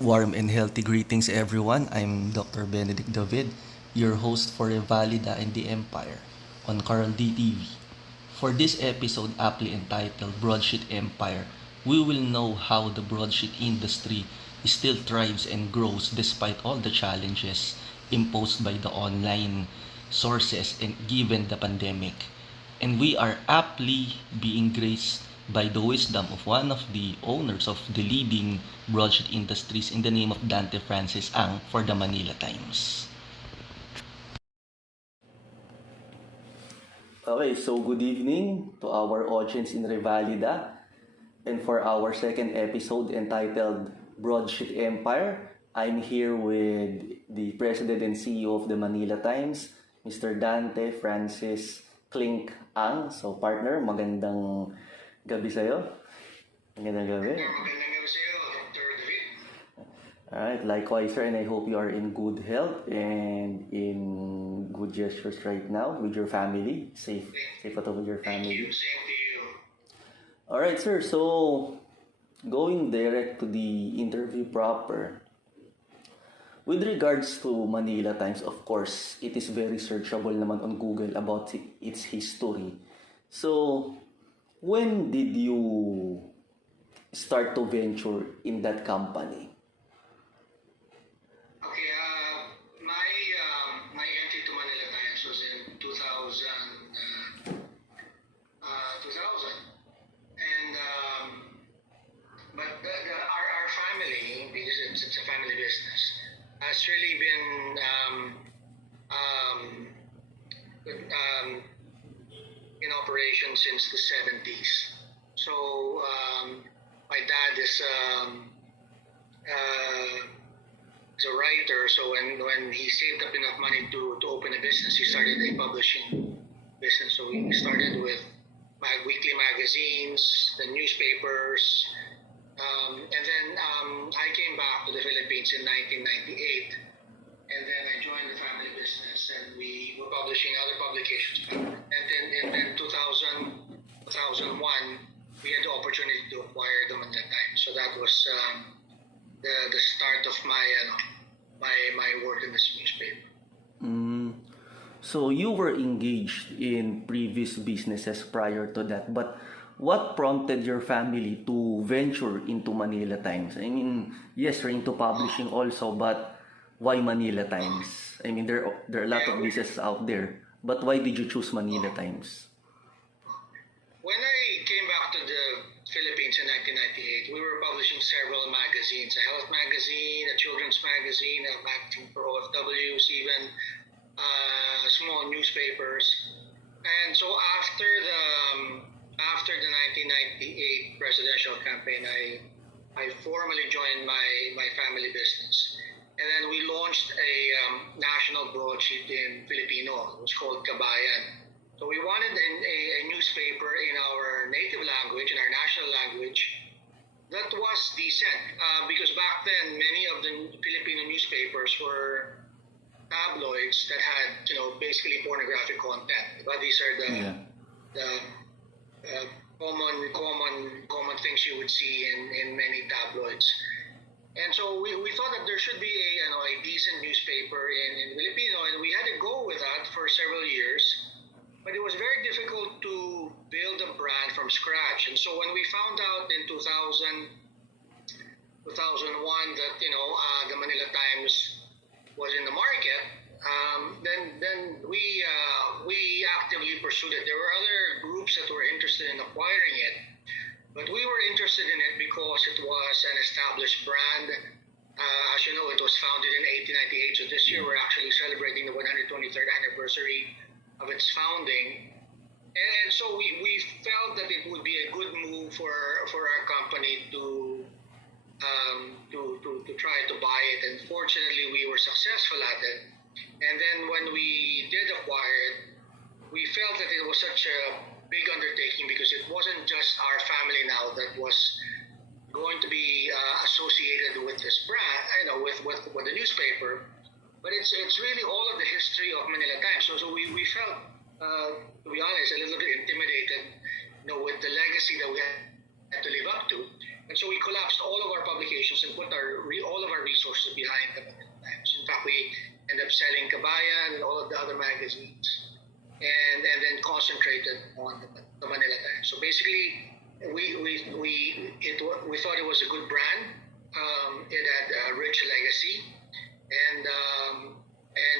Warm and healthy greetings, everyone. I'm Dr. Benedict David, your host for Revalida and the Empire on Carl DTV. For this episode, aptly entitled Broadsheet Empire, we will know how the broadsheet industry still thrives and grows despite all the challenges imposed by the online sources and given the pandemic. And we are aptly being graced by the wisdom of one of the owners of the leading broadsheet industries in the name of Dante Francis M for the Manila Times. Okay, so good evening to our audience in Revalida. And for our second episode entitled Broadsheet Empire, I'm here with the President and CEO of the Manila Times, Mr. Dante Francis Ang. So partner, magandang gabi sa'yo. Magandang gabi. Magandang gabi sa iyo, Dr. David. Alright, likewise sir, and I hope you are in good health and in good gestures right now with your family. Safe at home with your Thank family. you. Same to you. Alright sir, so going direct to the interview proper. With regards to Manila Times, of course, it is very searchable naman on Google about its history. So, when did you start to venture in that company? Okay, my entry to Manila Times was in 2000. And but our family, because it's a family business, has really been in operation since the 70s. So my dad is a writer, so when he saved up enough money to open a business, he started a publishing business. So we started with weekly magazines, the newspapers, and then I came back to the Philippines in 1998, and then I joined the family business, and we were publishing other publications. And then in 2001, we had the opportunity to acquire the Manila Times. So that was the start of my work in this newspaper. So you were engaged in previous businesses prior to that, but what prompted your family to venture into Manila Times? I mean, yes, you're into publishing also, but why Manila Times? I mean, there are a lot of businesses out there, but why did you choose Manila Times? When I came back to the Philippines in 1998, we were publishing several magazines, a health magazine, a children's magazine, a magazine for OFWs, even small newspapers. And so after the 1998 presidential campaign, I formally joined my family business. And then we launched a national broadsheet in Filipino. It was called Kabayan. So we wanted a newspaper in our native language, in our national language, that was decent. Because back then, many of the Filipino newspapers were tabloids that had, basically pornographic content. But these are the common things you would see in many tabloids. And so we thought that there should be a decent newspaper in Filipino, and we had to go with that for several years. But it was very difficult to build a brand from scratch. And so when we found out in 2001 that the Manila Times was in the market, then we actively pursued it. There were other groups that were interested in acquiring it, but we were interested in it because it was an established brand. As you know, it was founded in 1898, so this year we're actually celebrating the 123rd anniversary of its founding. And so we felt that it would be a good move for our company to try to buy it, and fortunately we were successful at it. And then when we did acquire it, we felt that it was such a big undertaking because it wasn't just our family now that was going to be associated with this brand, with the newspaper, but it's really all of the history of Manila Times. So we felt, to be honest, a little bit intimidated, with the legacy that we had to live up to. And so we collapsed all of our publications and put all of our resources behind the Manila Times. In fact, we ended up selling Kabayan and all of the other magazines, and then concentrated on the Manila Times. So basically, we thought it was a good brand. It had a rich legacy, and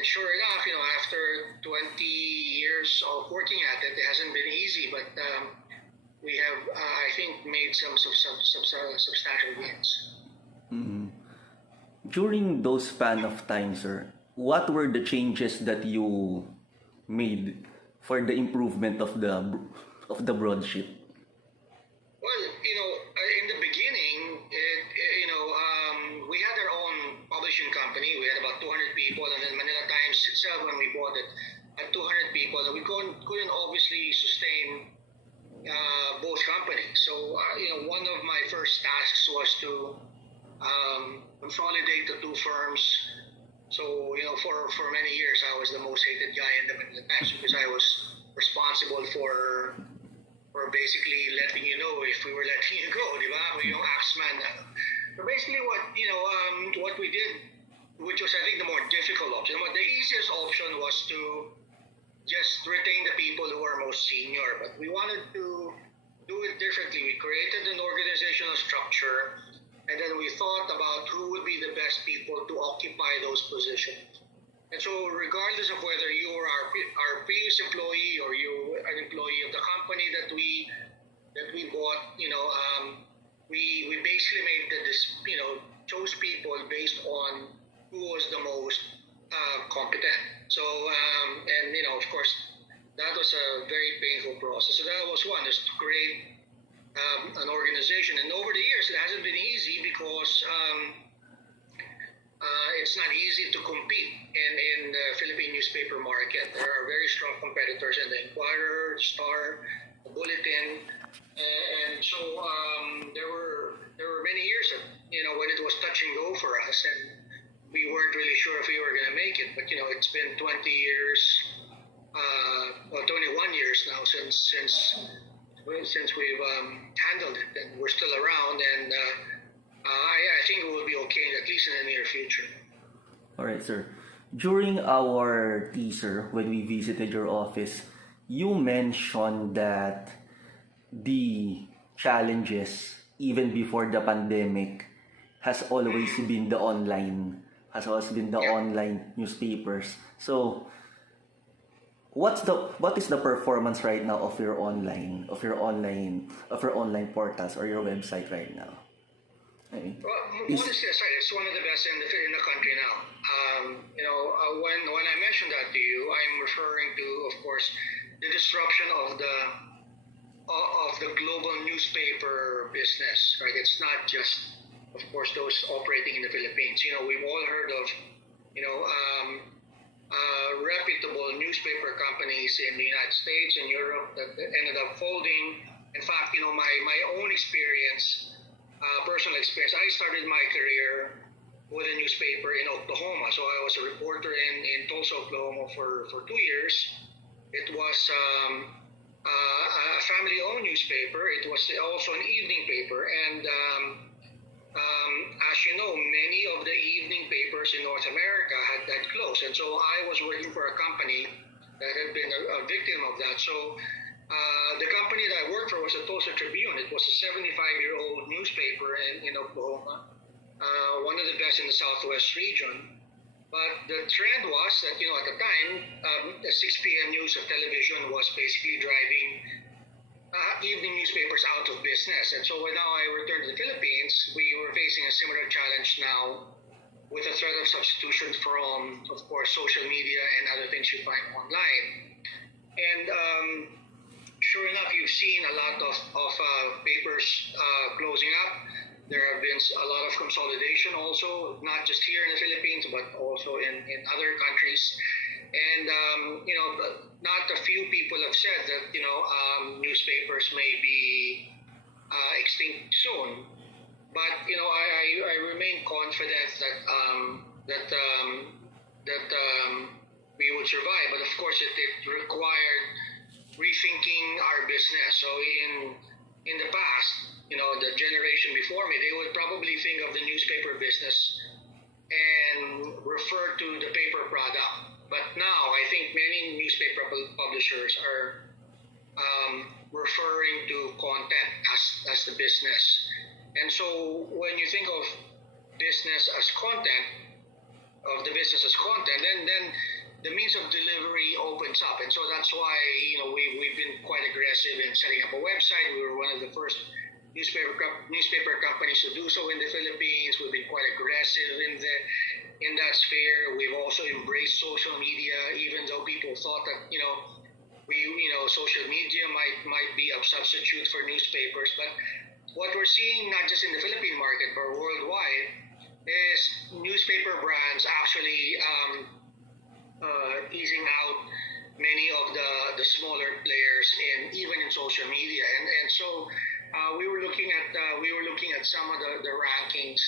sure enough, after 20 years of working at it, it hasn't been easy, but we have, I think, made some substantial gains. Mm-hmm. During those span of time, sir, what were the changes that you made for the improvement of the broadsheet? Well, in the beginning, we had our own publishing company. We had about 200 people, and then Manila Times itself, when we bought it, had 200 people, and we couldn't obviously sustain both companies. So, one of my first tasks was to consolidate the two firms. So, for many years, I was the most hated guy in the Manila Times because I was responsible for basically letting you know if we were letting you go, di ba? Yung axeman. So basically what we did, which was I think the more difficult option, the easiest option was to just retain the people who are most senior, but we wanted to do it differently. We created an organizational structure, and then we thought about who would be the best people to occupy those positions. And so regardless of whether you were our previous employee or you an employee of the company that we bought, we basically made chose people based on who was the most competent. So and of course that was a very painful process. So that was one, is to create an organization. And over the years it hasn't been easy because it's not easy to compete in the Philippine newspaper market. There are very strong competitors in the Inquirer, the Star, the Bulletin, and so there were many years that when it was touch and go for us, and we weren't really sure if we were going to make it. But it's been 20 years, 21 years now since we've handled it, and we're still around, and I think it will be okay, at least in the near future. All right, sir. During our teaser, when we visited your office, you mentioned that the challenges, even before the pandemic, has always been the online newspapers. So, what is the performance right now of your online portals or your website right now? Honestly, it's one of the best in the country now. When I mentioned that to you, I'm referring to, of course, the disruption of the global newspaper business. Right? It's not just, of course, those operating in the Philippines. We've all heard of, reputable newspaper companies in the United States and Europe that ended up folding. In fact, my own experience. Personal experience. I started my career with a newspaper in Oklahoma. So I was a reporter in Tulsa, Oklahoma for 2 years. It was a family-owned newspaper. It was also an evening paper. And as you know, many of the evening papers in North America had closed. And so I was working for a company that had been a victim of that. So the company that I worked for was the Tulsa Tribune. It was a 75-year-old newspaper in Oklahoma, one of the best in the Southwest region. But the trend was that, at the time, the 6 p.m. news of television was basically driving evening newspapers out of business. And so when now I returned to the Philippines, we were facing a similar challenge now with the threat of substitution from, of course, social media and other things you find online. And sure enough, you've seen a lot of papers closing up. There have been a lot of consolidation also, not just here in the Philippines, but also in other countries. And, not a few people have said that, newspapers may be extinct soon. But, I remain confident that we would survive. But of course, it required rethinking our business. So in the past, the generation before me, they would probably think of the newspaper business and refer to the paper product. But now I think many newspaper publishers are referring to content as the business. And so when you think of business as content, then the means of delivery opens up. And so that's why we've been quite aggressive in setting up a website. We were one of the first newspaper companies to do so in the Philippines. We've been quite aggressive in that sphere. We've also embraced social media, even though people thought that social media might be a substitute for newspapers. But what we're seeing, not just in the Philippine market but worldwide, is newspaper brands actually easing out many of the smaller players even in social media. And so we were looking at some of the rankings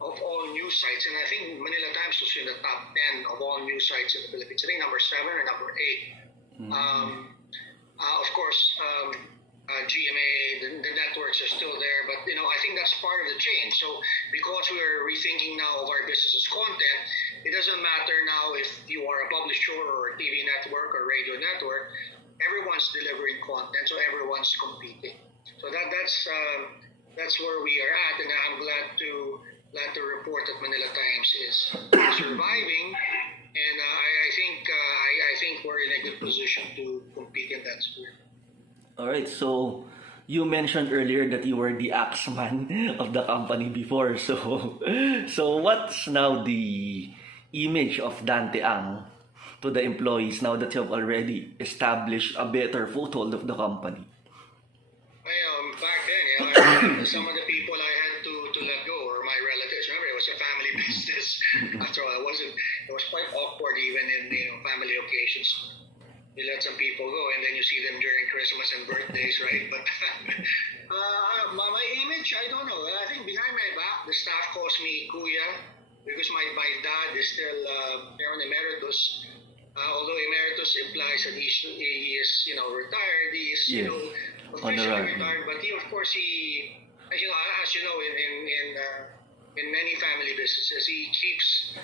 of all news sites, and I think Manila Times was in the top 10 of all news sites in the Philippines. I think number 7 or number 8. Of course, GMA, the networks are still there, but I think that's part of the change. So because we're rethinking now of our business as content, it doesn't matter now if you are a publisher or a TV network or radio network. Everyone's delivering content, so everyone's competing. So that's where we are at, and I'm glad to report that Manila Times is surviving, and I think we're in a good position to compete in that sphere. All right, so you mentioned earlier that you were the axeman of the company before. So what's now the image of Dante Ang to the employees now that you have already established a better foothold of the company? Back then, some of the people I had to let go, or my relatives. Remember, it was a family business. After all, it was quite awkward even in family occasions. You let some people go, and then you see them during Christmas and birthdays, right? But my image, I don't know. I think behind my back, the staff calls me Kuya because my dad is still Chairman Emeritus. Although Emeritus implies that he is retired, he is officially retired. But he, of course, as you know, in many family businesses, he keeps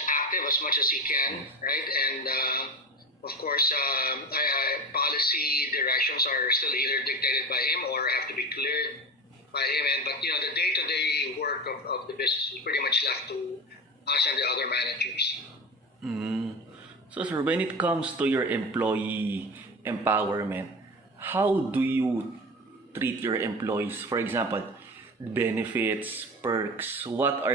active as much as he can, right? And of course, policy directions are still either dictated by him or have to be cleared by him. But the day-to-day work of the business is pretty much left to us and the other managers. So, sir, when it comes to your employee empowerment, how do you treat your employees? For example, benefits, perks, what are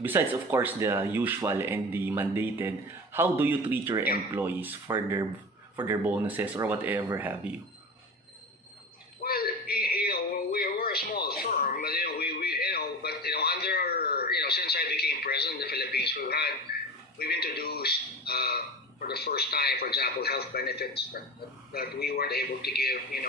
besides of course the usual and the mandated, how do you treat your employees for their bonuses or whatever have you? Well, we're a small firm, but under since I became president of the Philippines, we've introduced for the first time, for example, health benefits that we weren't able to give in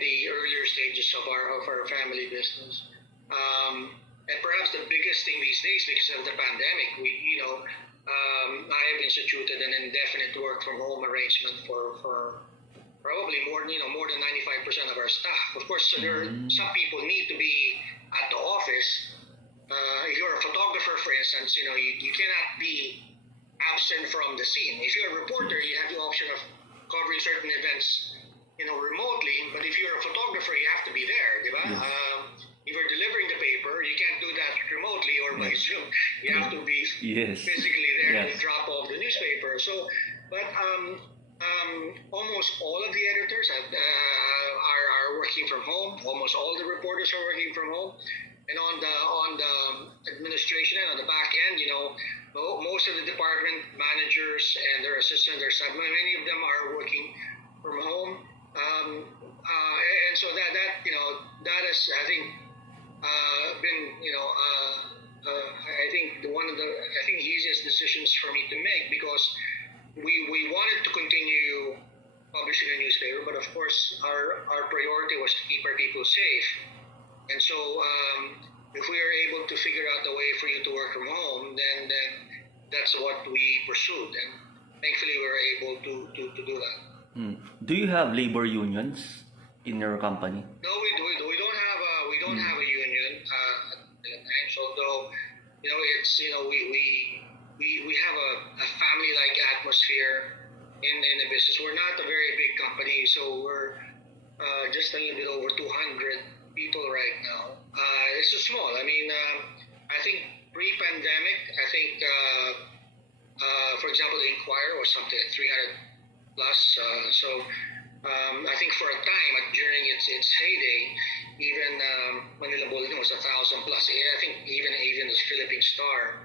the earlier stages of our family business. And perhaps the biggest thing these days, because of the pandemic, I have instituted an indefinite work from home arrangement for probably more than 95% of our staff. Of course, some people need to be at the office. If you're a photographer, for instance, you cannot be absent from the scene. If you're a reporter, you have the option of covering certain events remotely, but if you're a photographer, you have to be there, diba? Yes. If you're delivering the paper, you can't do that remotely or by Zoom. You have to be physically there to drop off the newspaper. So, but almost all of the editors are working from home. Almost all the reporters are working from home. And on the administration and on the back end, most of the department managers and their assistants, many of them are working from home. And so that has, I think, been I think one of the easiest decisions for me to make, because we wanted to continue publishing a newspaper, but of course our priority was to keep our people safe. And so if we are able to figure out a way for you to work from home, then that's what we pursued, and thankfully we were able to do that. Do you have labor unions? in your company? No, we don't have a union at Manila Times. Although it's we have a family like atmosphere in the business. We're not a very big company, so we're just a little bit over 200 people right now. It's so small. I mean, I think pre-pandemic, I think for example, the Inquirer was something like 300 plus. I think for a time, during its heyday, even Manila Bulletin was 1,000 plus. I think even the Philippine Star.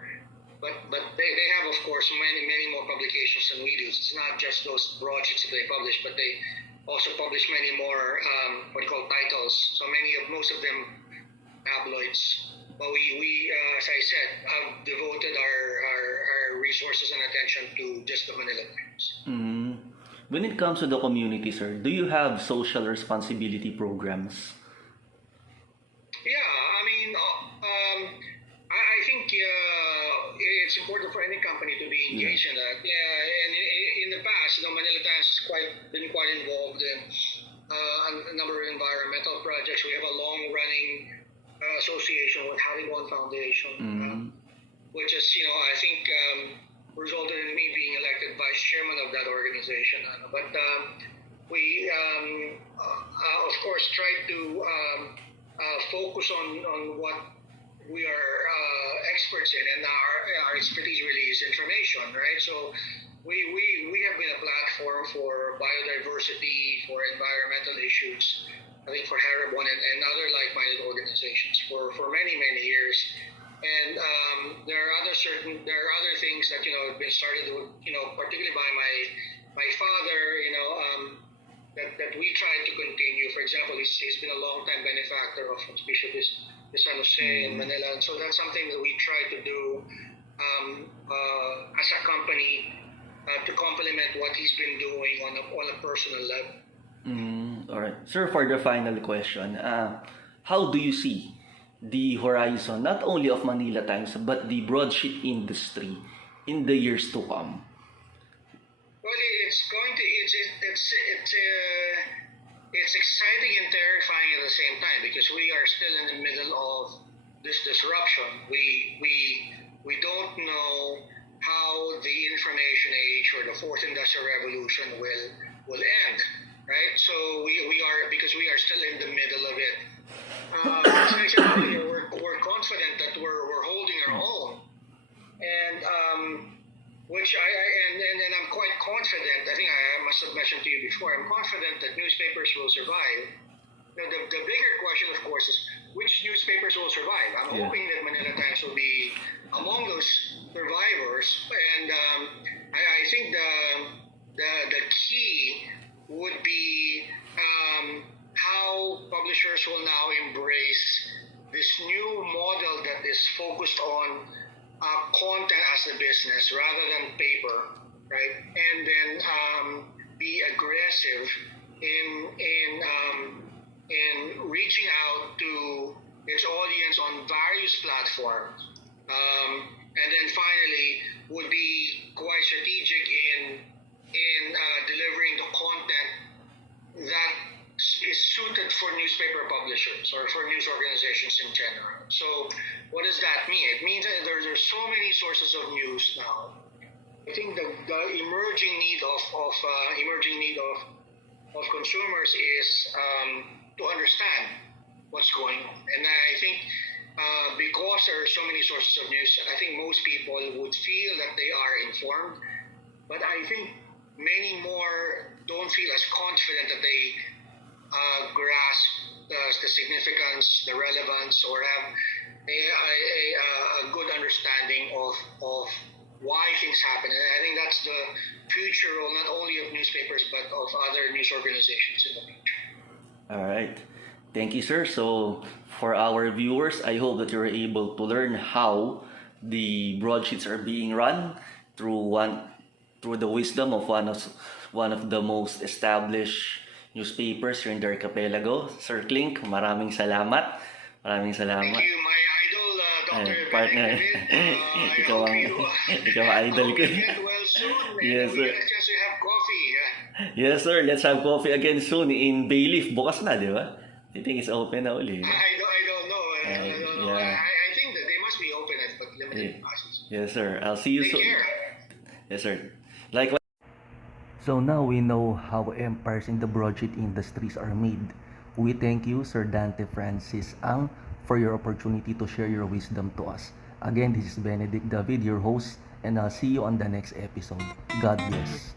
But they have, of course, many more publications than we do. It's not just those broadsheets that they publish, but they also publish many more what you call titles. So most of them tabloids. But we as I said, have devoted our resources and attention to just the Manila Times. Mm. When it comes to the community, sir, do you have social responsibility programs? Yeah, I mean, I think it's important for any company to be engaged in that. Yeah, and in the past, Manila Times has been quite involved in a number of environmental projects. We have a long-running association with Halimon Foundation, which is, I think, resulted in me being elected vice chairman of that organization. But we, of course, tried to focus on what we are experts in, and our expertise really is information, right? So we have been a platform for biodiversity, for environmental issues, I think for Haribon and other like-minded organizations for many years. And there are other things that have been started, particularly by my father, that we try to continue. For example, he's been a long-time benefactor of Bishop de San Jose in Manila, and so that's something that we try to do as a company to complement what he's been doing on a personal level. All right, sir. For the final question, how do you see the horizon not only of Manila Times but the broadsheet industry in the years to come? Well, it's exciting and terrifying at the same time because we are still in the middle of this disruption. We don't know how the information age or the fourth industrial revolution will end, right? So because we are still in the middle of it. As I said earlier, we're confident that we're holding our own, and and I'm quite confident. I think I must have mentioned to you before. I'm confident that newspapers will survive. The bigger question, of course, is which newspapers will survive. I'm hoping that Manila Times will be among those survivors, and I think the key would be how publishers will now embrace this new model that is focused on content as a business rather than paper, right? And then be aggressive in reaching out to its audience on various platforms, and then finally would be quite strategic in delivering the content that is suited for newspaper publishers or for news organizations in general. So what does that mean? It means that there's so many sources of news now. I think the emerging need of consumers is to understand what's going on. And I think because there are so many sources of news, I think most people would feel that they are informed. But I think many more don't feel as confident that they grasp the significance, the relevance, or have a good understanding of why things happen. And I think that's the future role not only of newspapers but of other news organizations in the future. All right. Thank you, sir. So for our viewers, I hope that you're able to learn how the broadsheets are being run through the wisdom of one of the most established newspapers here in the archipelago. Sir Clink, maraming salamat. Maraming salamat. Thank you, my idol, Dr. Partner. Ikaw ang idol ko. I hope you get well soon and Yes, we sir. get a chance to have coffee. Yes, sir. Let's have coffee again soon in Bayleaf. Bukas na, di ba? I think it's open na uli. I don't know. I don't know. Yeah. I think that they must be open at but limited capacity. Yes, sir. I'll see you Take soon. care. Yes, sir. Likewise. So now we know how empires in the broadsheet industries are made. We thank you, Sir Dante Francis M, for your opportunity to share your wisdom to us. Again, this is Benedict David, your host, and I'll see you on the next episode. God bless.